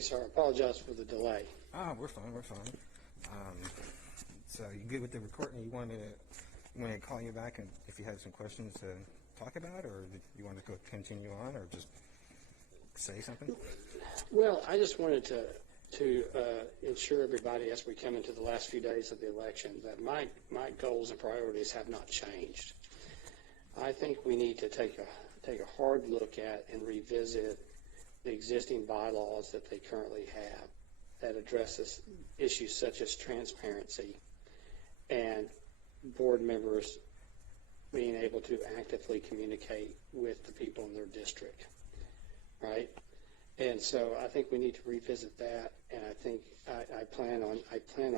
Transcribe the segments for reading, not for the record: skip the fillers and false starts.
Hey, sir, I apologize for the delay. Oh, we're fine. We're fine. So you good with the recording? You want to call you back and if you had some questions to talk about, or you want to go continue on, or just say something? Well, I just wanted to ensure everybody as we come into the last few days of the election that my goals and priorities have not changed. I think we need to take a hard look at and revisit the existing bylaws that they currently have that addresses issues such as transparency and board members being able to actively communicate with the people in their district, right? And so I think we need to revisit that, and I think I plan on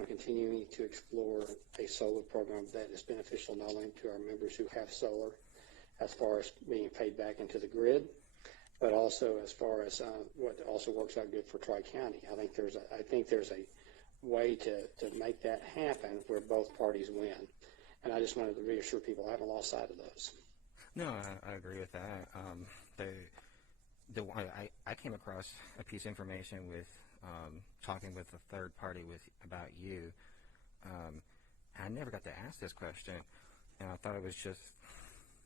continuing to explore a solar program that is beneficial not only to our members who have solar, as far as being paid back into the grid, but also as far as what also works out good for Tri-County. I think there's a way to make that happen where both parties win, and I just wanted to reassure people I haven't lost sight of those. No, I agree with that. I came across a piece of information with talking with a third party about you. I never got to ask this question, and I thought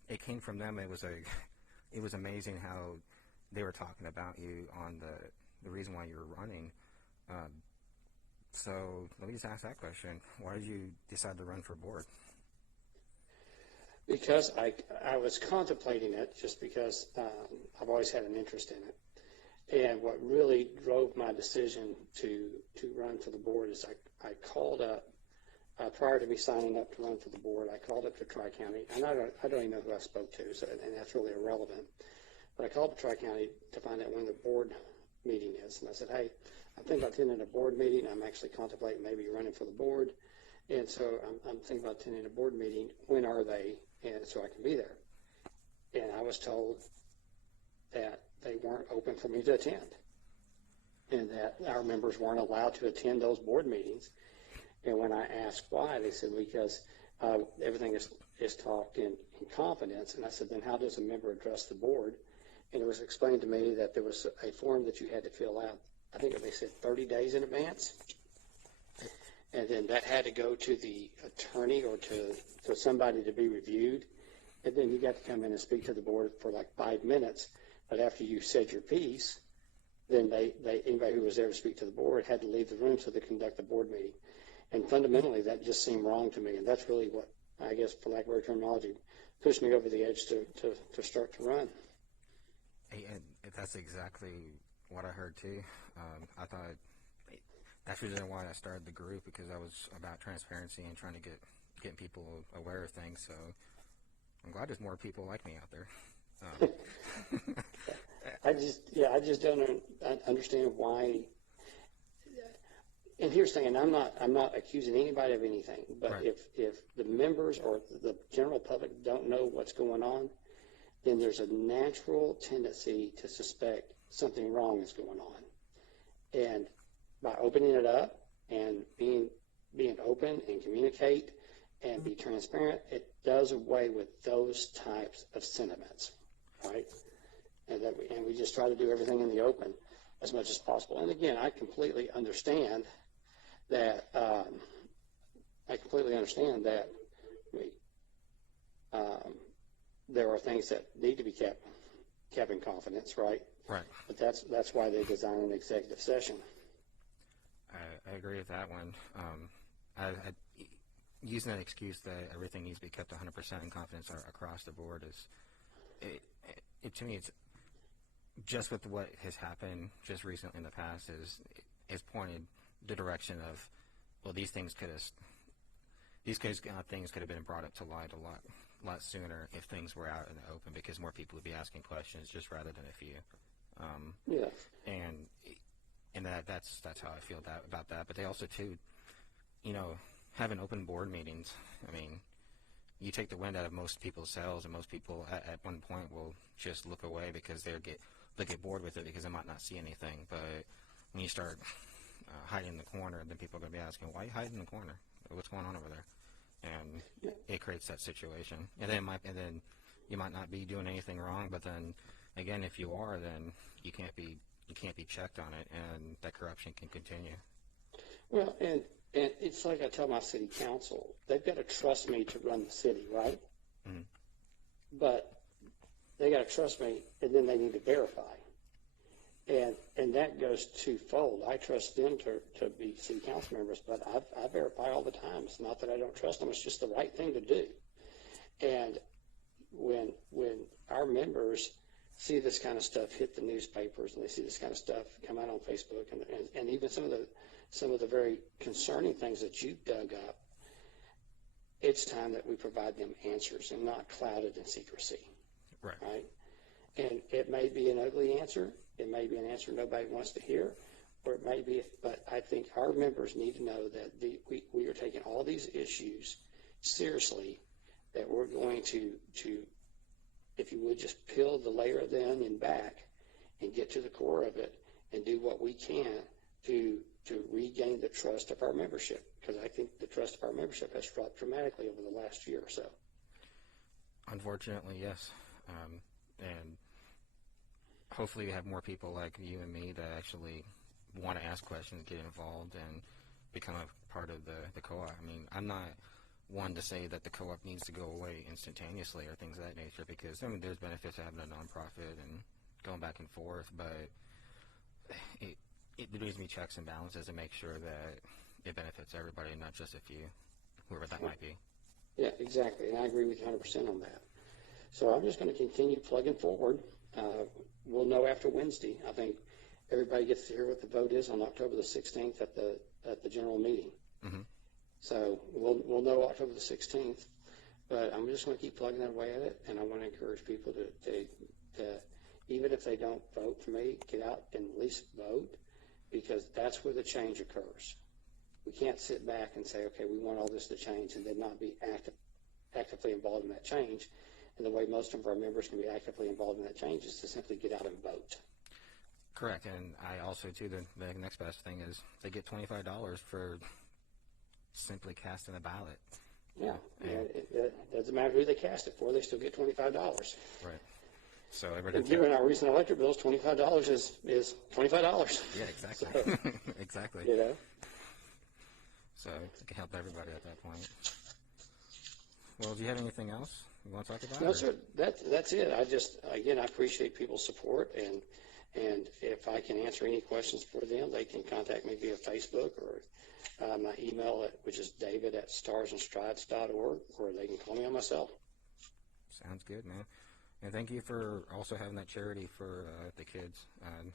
it came from them. It was amazing how they were talking about you on the reason why you were running. So let me just ask that question. Why did you decide to run for board? Because I was contemplating it, just because I've always had an interest in it. And what really drove my decision to run for the board is I called up, prior to me signing up to run for the board, I called up to Tri-County, and I don't even know who I spoke to, and that's really irrelevant. But I called up Tri-County to find out when the board meeting is. And I said, hey, I'm thinking about attending a board meeting. I'm actually contemplating maybe running for the board. And so I'm thinking about attending a board meeting. When are they? And so I can be there. And I was told that they weren't open for me to attend, and that our members weren't allowed to attend those board meetings. And when I asked why, they said because everything is talked in confidence. And I said, then how does a member address the board? And it was explained to me that there was a form that you had to fill out, I think they said 30 days in advance. And then that had to go to the attorney or to somebody to be reviewed. And then you got to come in and speak to the board for like 5 minutes. But after you said your piece, then anybody who was there to speak to the board had to leave the room so they conduct the board meeting. And fundamentally, that just seemed wrong to me. And that's really what, I guess, for lack of better terminology, pushed me over the edge to start to run. And that's exactly what I heard too. I thought that's the reason why I started the group, because I was about transparency and trying to get people aware of things. So I'm glad there's more people like me out there. I just don't understand why. And here's the thing, and I'm not accusing anybody of anything, but right. if the members or the general public don't know what's going on, then there's a natural tendency to suspect something wrong is going on. And by opening it up and being open and communicate and be transparent, it does away with those types of sentiments, right? And we just try to do everything in the open as much as possible. And again, I completely understand that. There are things that need to be kept in confidence, right? Right. But that's why they design an executive session. I agree with that one. Using that excuse that everything needs to be kept 100% in confidence across the board to me, it's just with what has happened just recently in the past is pointed the direction of, well, these things could have been brought up to light a lot sooner if things were out in the open, because more people would be asking questions just rather than a few. Yeah. And that's how I feel about that. But they also too, having open board meetings. I mean, you take the wind out of most people's sails, and most people at one point will just look away because they'll get bored with it because they might not see anything. But when you start hiding in the corner, then people are going to be asking, why are you hiding in the corner? What's going on over there? And it creates that situation. And then you might not be doing anything wrong, but then again, if you are, then you can't be you can't be checked on it, and that corruption can continue. Well, and it's like I tell my city council, they've got to trust me to run the city, right? Mhm. But they got to trust me, and then they need to verify. And that goes twofold. I trust them to be city council members, but I verify all the time. It's not that I don't trust them, it's just the right thing to do. And when our members see this kind of stuff hit the newspapers, and they see this kind of stuff come out on Facebook, and even some of the very concerning things that you've dug up, it's time that we provide them answers and not clouded in secrecy. Right? And it may be an ugly answer. It may be an answer nobody wants to hear, or it may be, but I think our members need to know that we are taking all these issues seriously, that we're going to, if you would, just peel the layer of the onion back and get to the core of it and do what we can to regain the trust of our membership, because I think the trust of our membership has dropped dramatically over the last year or so. Unfortunately, yes. And hopefully we have more people like you and me that actually want to ask questions, get involved, and become a part of the co-op. I mean, I'm not one to say that the co-op needs to go away instantaneously or things of that nature, because, I mean, there's benefits to having a nonprofit and going back and forth, but it leaves me checks and balances to make sure that it benefits everybody, not just a few, whoever that might be. Yeah, exactly, and I agree with you 100% on that. So I'm just going to continue plugging forward. We'll know after Wednesday. I think everybody gets to hear what the vote is on October the 16th at the general meeting. Mm-hmm. So we'll know October the 16th. But I'm just going to keep plugging away at it, and I want to encourage people to even if they don't vote for me, get out and at least vote, because that's where the change occurs. We can't sit back and say, okay, we want all this to change, and then not be actively involved in that change. And the way most of our members can be actively involved in that change is to simply get out and vote. Correct. And I also, too, the next best thing is they get $25 for simply casting a ballot. Yeah. It doesn't matter who they cast it for, they still get $25. Right. So everybody. Given our recent electric bills, $25 is $25. Yeah, exactly. So, exactly. you know. So it can help everybody at that point. Well, do you have anything else you want to talk about? No, sir. That's it. I appreciate people's support, and if I can answer any questions for them, they can contact me via Facebook or my email, which is david@starsandstrides.org, or they can call me on my cell. Sounds good, man. And thank you for also having that charity for the kids.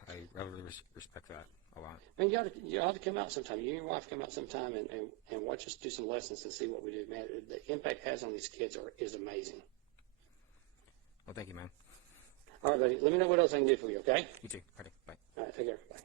I really respect that a lot. And you ought to come out sometime. You and your wife come out sometime and watch us do some lessons and see what we do. Man, the impact it has on these kids is amazing. Well, thank you, man. All right, buddy. Let me know what else I can do for you, okay? You too. All right, bye. All right, take care. Bye.